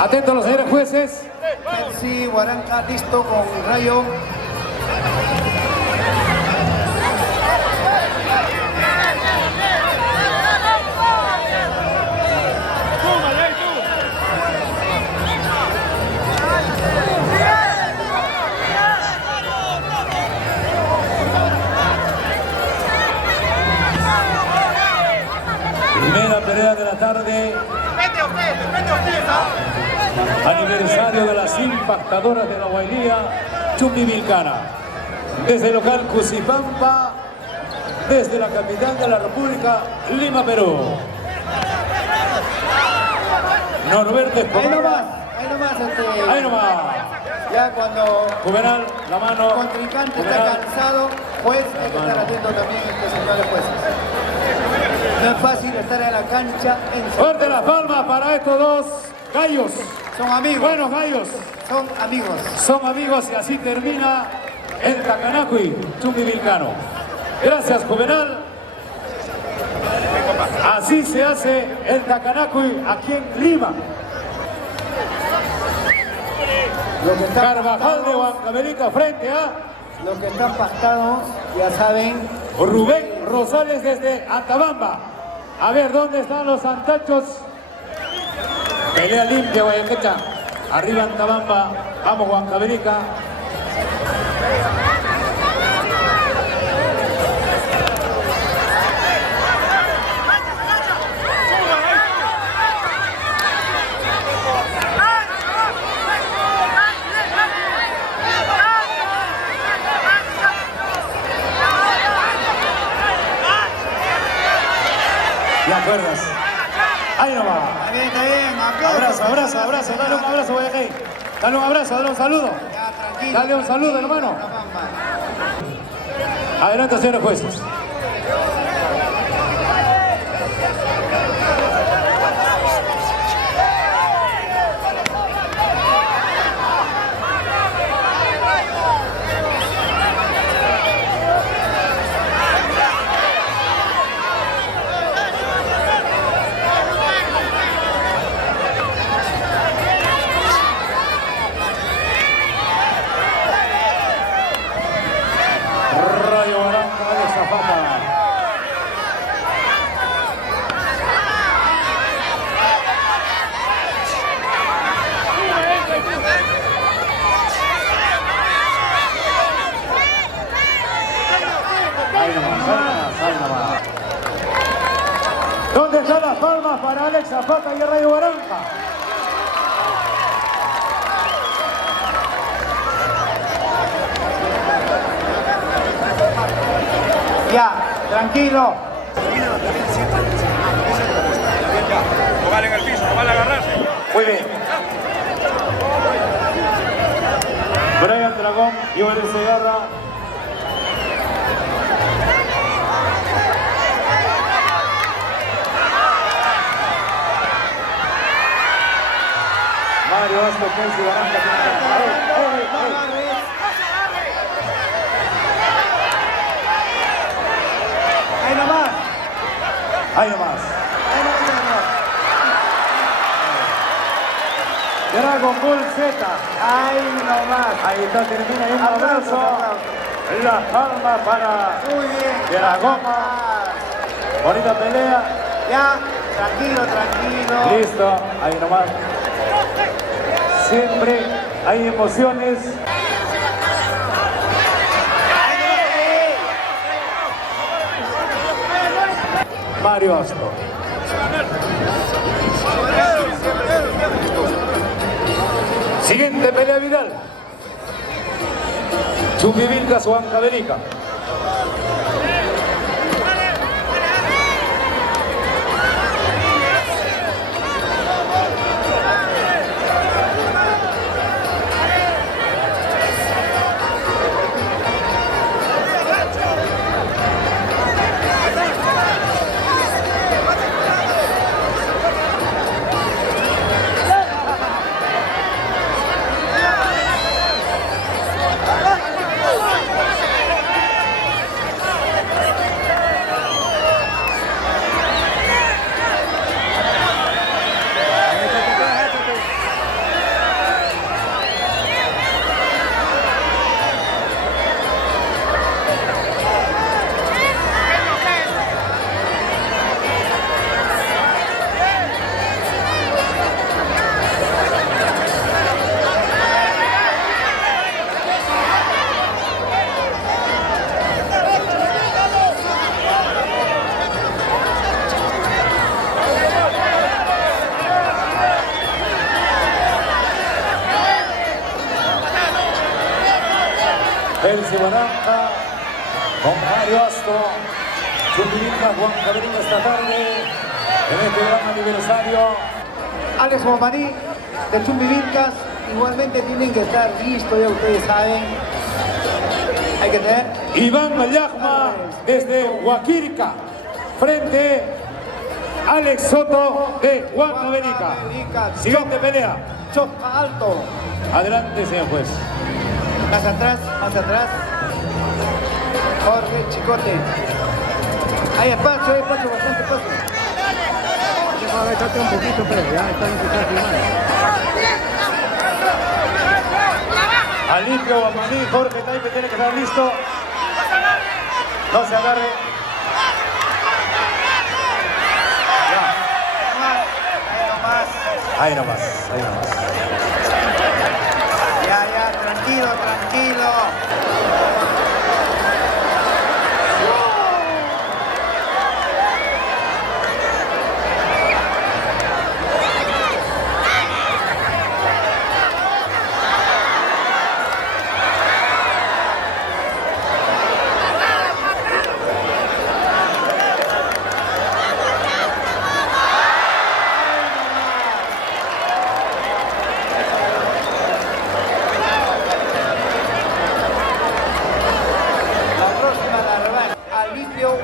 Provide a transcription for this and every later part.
Atentos los señores jueces. Sí, Huaranca listo con Rayo. Primera pelea de la tarde. Aniversario de las impactadoras de la Guailía, Chumbivilcana. Desde el local Cusipampa, desde la capital de la República, Lima, Perú. Norberto Escobar. Ahí nomás. Ya cuando Juvenal, la mano. el contrincante Juvenal. está cansado, pues hay que estar atento también estos señores jueces. No es fácil estar en la cancha en Fuerte las palmas para estos dos gallos. Son amigos. Buenos gallos. Son amigos. Son amigos y así termina el Tacanacui Chumbivilcano. Gracias, Juvenal. Así se hace el Tacanacui aquí en Lima. Los que están Carvajal de Huancavelica frente a Los que están pactados, ya saben. Rubén Rosales desde Atabamba. A ver, ¿dónde están los antachos? Pelea limpia, Guayaquecha. Arriba Atabamba. Vamos, Huancavelica. ¿Te acuerdas? Ahí nomás. Está bien, Abrazo, abrazo, abrazo. Dale un abrazo, Guayaquil. Dale un abrazo, dale un saludo. Ya, tranquilo. Dale un saludo, hermano. Adelante, señores jueces. Rayo Barranca de Zapata. Ahí nomás, ahí nomás. ¿Dónde están las palmas para Alex Zapata y el Rayo Barranca? Ya, tranquilo. Tomar en el piso, tomar a agarrarse. Muy bien. Brian Dragón y Joel Segarra. Mario Vázquez, Kenzie Barranca. Ahí nomás. Ahí nomás. Dragon Ball Z. Ahí nomás. Ahí está, termina ahí un Aplausos, abrazo. aplausos. La palma para Muy bien. Dragón. Bonita pelea. Ya, tranquilo, tranquilo. Listo, ahí nomás. Siempre hay emociones. Mario Astro. Siguiente pelea Vidal. Chumbivilca, Huancavelica. Belsi Baranja, con Mario Astro, Chumbivilcas, Juan Cabrera esta tarde, en este gran aniversario. Alex Guamaní de Chumbivilcas, igualmente tienen que estar listos, ya ustedes saben. Hay que tener. Iván Mayagma desde Huaquirica, frente a Alex Soto de Huancavelica. Siguiente pelea. Choca alto. Adelante, señor juez. Más atrás, más atrás. Jorge Chicote. Hay espacio, bastante espacio. Un poquito, pero ya está Alipio Guamaní, Jorge Taipe tiene que estar listo. No se agarre. Ahí nomás, ahí nomás. Ya, tranquilo, tranquilo.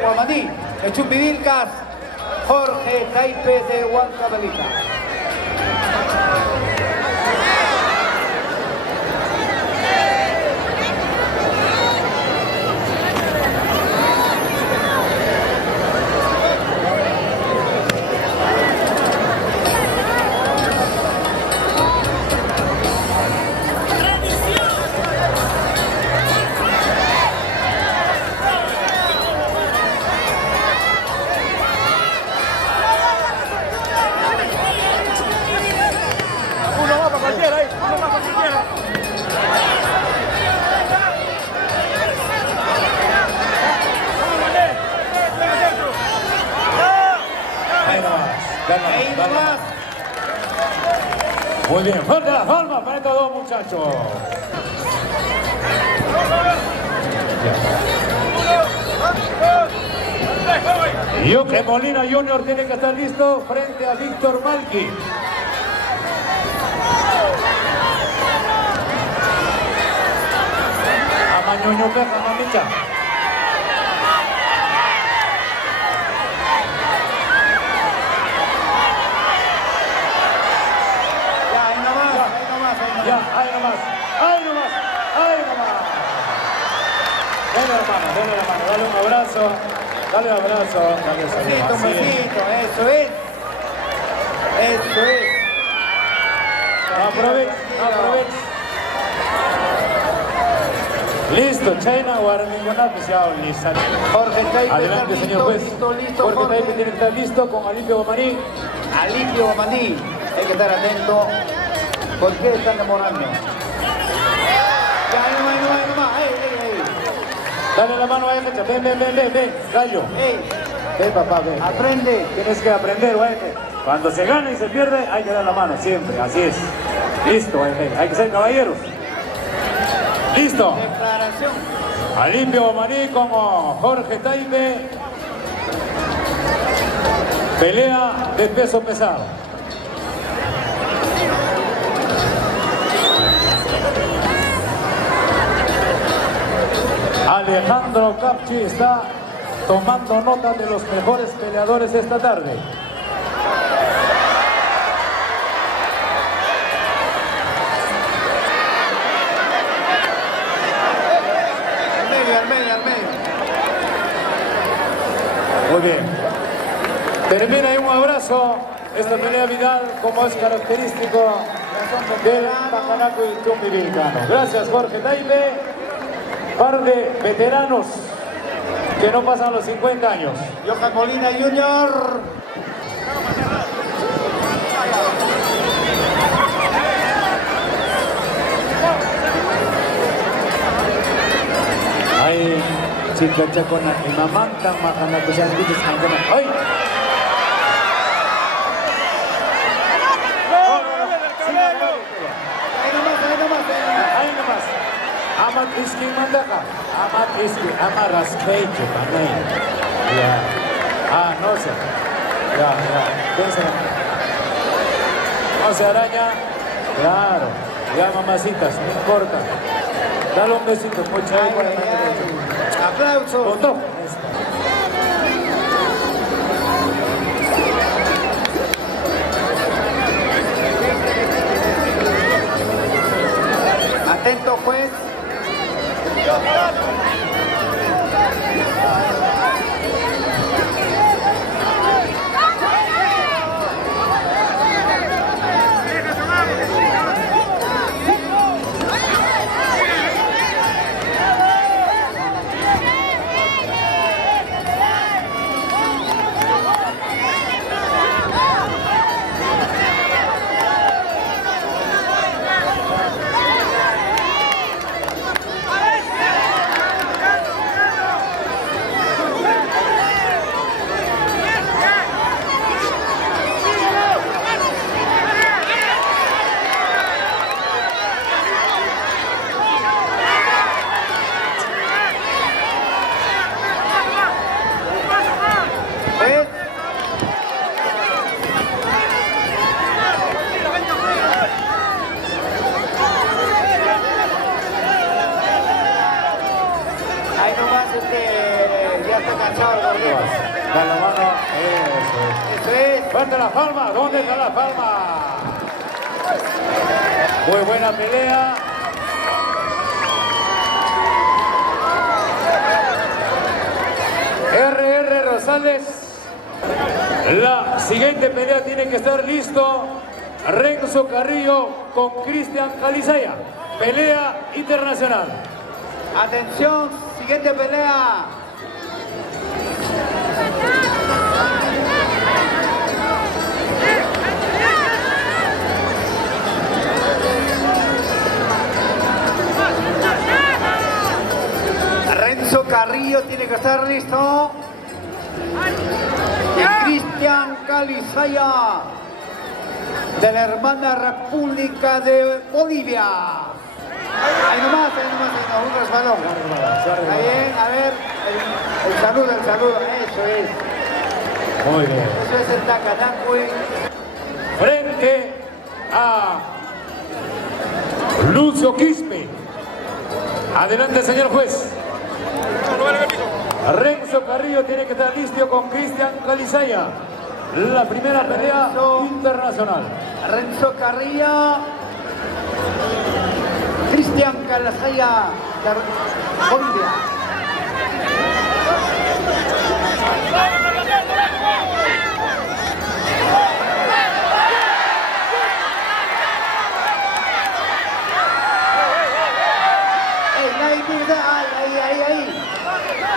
Guamaní de Chumbivilcas, Jorge Taipe de Huancavelica. Muy bien, fuerte las palmas para estos dos muchachos. Yuke Molina Jr. tiene que estar listo frente a Víctor Malki. Amañoño Peja, mamicha. Ya, ahí nomás. Dale la mano, dale un abrazo, dale un saludo. Un besito, eso es. Aprovecha. Listo, China, Guaramingoná, pues ya listo. Jorge Taipe. Adelante, señor juez. Listo, Jorge Taipe tiene que estar listo con Alipio Guamaní. Alipio Guamaní, hay que estar atento. ¿Por qué están demorando? Ya, ahí nomás. Dale la mano a él, ven, gallo. Ven, papá, ven. Aprende. Tienes que aprender, güey. Cuando se gana y se pierde, hay que dar la mano, siempre, así es. Listo, güey. Hay que ser caballeros. Listo. Declaración. Alipio Guamaní como Jorge Taipe. Pelea de peso pesado. Alejandro Capchi está tomando nota de los mejores peleadores de esta tarde. Al medio. Muy bien. Termina ahí un abrazo. Esta pelea Vidal, como es característico del Pacanaco y Chumbivilcano. Gracias, Jorge Taipe. Par de veteranos que no pasan los 50 años. Johan Molina Jr. Ay, chica chacona, imamanta, makana, kusang bitis, angkana. Ay! Ahí nomás. iski mandaka. Amat iski, amaras kecho también. Ya. Ah, no sé. Ya. Piensa. No se araña. Claro. Ya, mamacitas, no importa. Dale un besito, mucha Ay, ay, ay. Aplausos. Con todo. Atento, juez. Juez. Ahí nomás ya está cansado el gordito. Da la mano. Eso es. Eso es. Fuerte la palma. ¿Dónde está la palma? Muy buena pelea. RR Rosales. La siguiente pelea tiene que estar listo. Renzo Carrillo con Cristian Calizaya. Pelea internacional. Atención, siguiente pelea. Renzo Carrillo tiene que estar listo. Y Cristian Calizaya de la hermana República de Bolivia. Ahí nomás, un resbalón. Ahí bien, a ver, el saludo, eso es. Muy bien. Eso es el Tacanacuy. Frente a Lucio Quispe. Adelante, señor juez. Renzo Carrillo tiene que estar listo con Cristian Calizaya. La primera pelea internacional. Renzo Carrillo. Cristian Calizaya de Bolivia.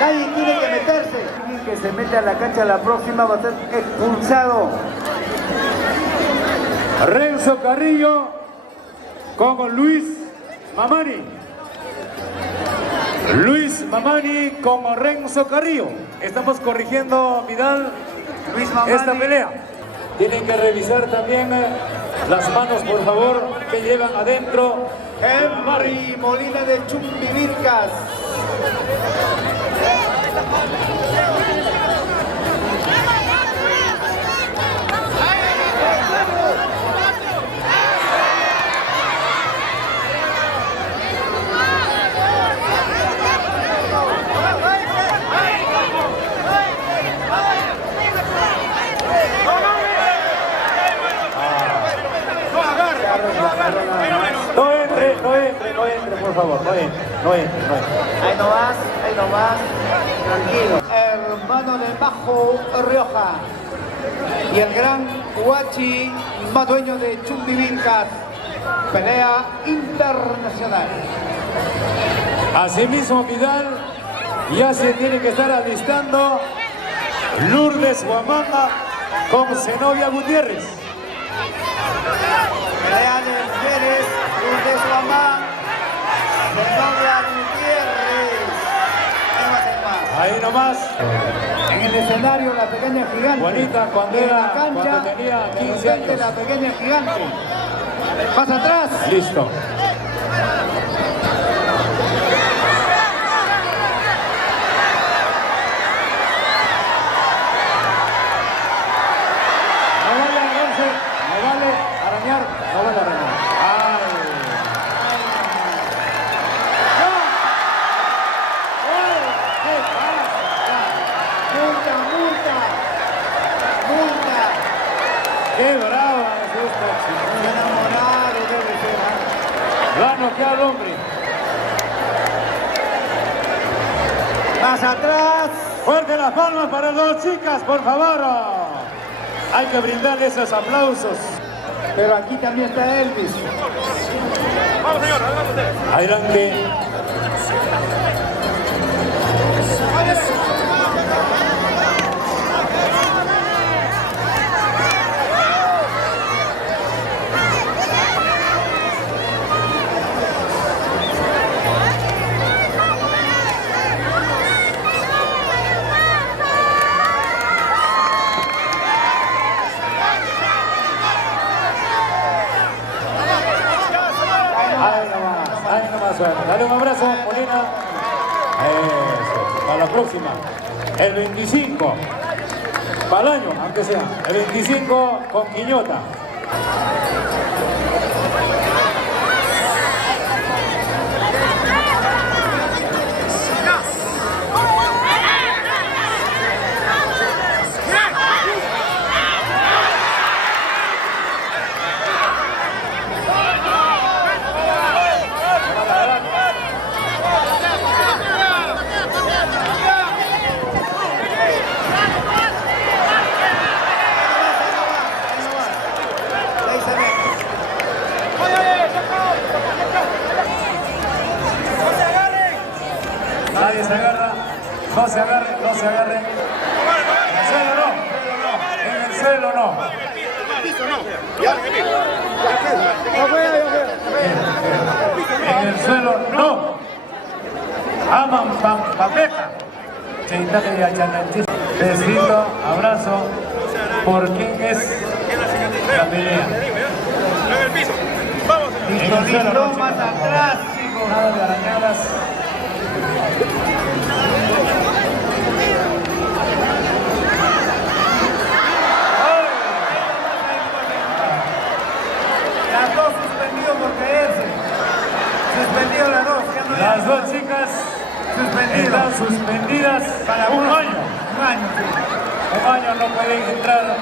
Nadie tiene que meterse. Alguien que se mete a la cancha la próxima va a ser expulsado. Renzo Carrillo con Luis Mamani. Luis Mamani con Renzo Carrillo. Estamos corrigiendo, Vidal, Luis Mamani. esta pelea. Tienen que revisar también las manos, por favor, que llevan adentro. Henry Molina de Chumbivilcas. No entre, por favor, no entre. Ahí nomás, tranquilo. Hermano de Bajo Rioja y el gran Huachi, más dueño de Chumbivilcas, pelea internacional. Asimismo, Vidal, ya se tiene que estar alistando Lourdes Huamanga con Zenobia Gutiérrez. Pelea de Pérez, Lourdes Huamanga, Zenobia Gutiérrez. Ahí nomás. En el escenario la pequeña gigante. Juanita, cuando Y en era- la cancha, cuando tenía 15 de repente, años. la pequeña gigante. Pasa atrás. Listo. aquí al hombre. Más atrás. Fuerte las palmas para las dos chicas, por favor. Hay que brindarle esos aplausos. Pero aquí también está Elvis. Vamos, señor, adelante usted. Adelante. Ahí nomás, suave. Dale un abrazo, Molina. Eso, para la próxima. El 25, para el año, aunque sea. El 25 con Quiñota. Nadie se agarra, no se agarre, no se agarre. En el suelo no, en el suelo no. En el suelo no. Aman papeja. Cheitale y achananchis. Besito, abrazo. ¿Por quién es la pelea? En el piso. Vamos, señor. En el suelo no, Más chicos. atrás, chicos. Nada de arañadas. Las dos suspendidos por caerse. Suspendido las dos. Ya no Las dos chicas están suspendidas para un año. Un año, sí. Un año no pueden entrar.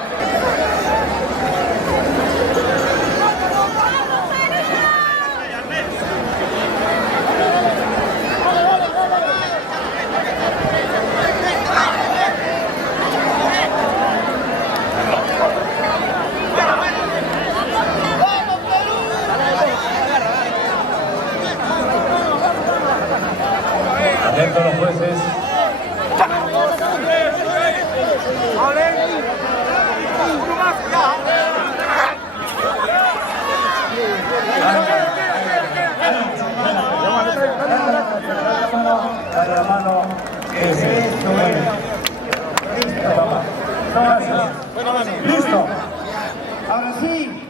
Atentos los jueces. Dale la mano. Ese. Listo, papá. Gracias. Listo. Ahora sí.